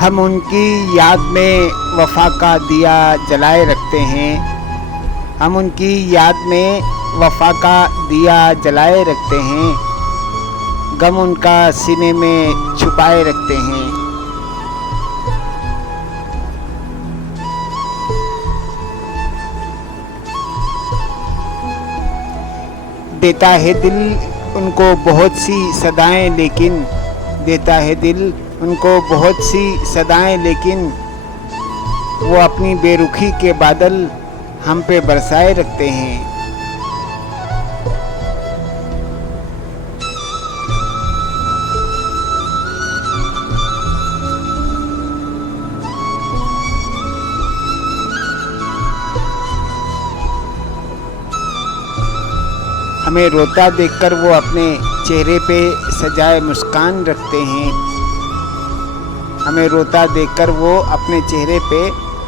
हम उनकी याद में वफ़ा का दिया जलाए रखते हैं। हम उनकी याद में वफ़ा का दिया जलाए रखते हैं। गम उनका सीने में छुपाए रखते हैं। देता है दिल उनको बहुत सी सदाएं, लेकिन देता है दिल उनको बहुत सी सदाएं, लेकिन वो अपनी बेरुखी के बादल हम पे बरसाए रखते हैं। हमें रोता देखकर वो अपने चेहरे पे सजाए मुस्कान रखते हैं। हमें रोता देखकर वो अपने चेहरे पे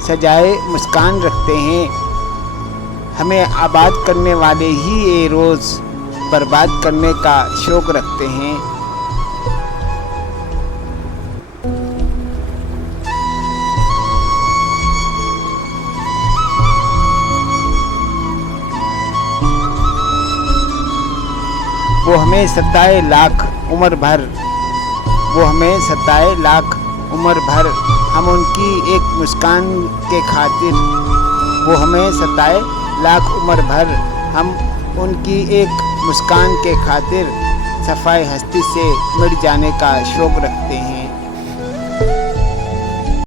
सजाए मुस्कान रखते हैं। हमें आबाद करने वाले ही ये रोज़ बर्बाद करने का शौक़ रखते हैं। वो हमें सताए लाख उम्र भर, वो हमें सताए लाख उम्र भर, हम उनकी एक मुस्कान के खातिर, वो हमें सताए लाख उम्र भर, हम उनकी एक मुस्कान के खातिर सफ़ाई हस्ती से मिट जाने का शौक़ रखते हैं।